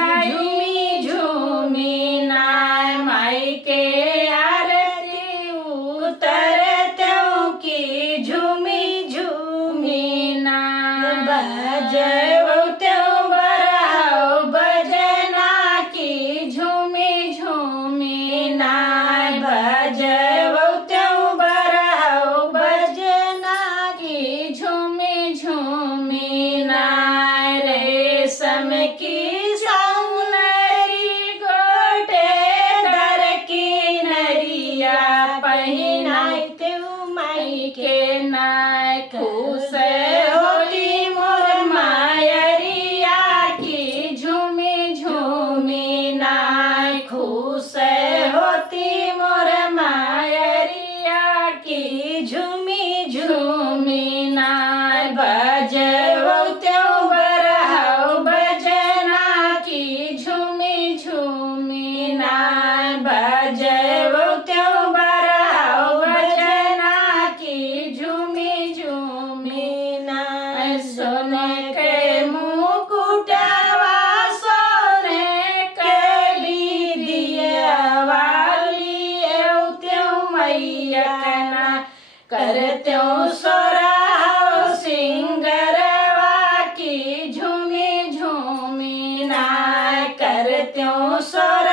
झूमी झूमी नाय माई के आरती उतरत्यों की झूमी झूमी नाय बजवत्यों बरहाओ भजना की झूमी झूमी नाय बजवत्यों बरहाओ भजना की झूमी झूमी नाय रेशम की सौनरी गोटेदार की नरिया पहिनाय त्यों माई के नाय खुश होती मोर मायरिया की झूमी झूमी नाय खुश होती मोर मायरिया की झूमी झूमी नाय बजवत्यों बरहाओ भजना की झूमी झूमी नाय बजवत्यों बरहाओ भजना की झूमी झूमी नाय सोने के मुकुटवा सोने के बिंदिया वाली त्यों मैया कना करत्यों सोराहो सिंगरवा की झूमी झूमी नाय करत्यों सोरा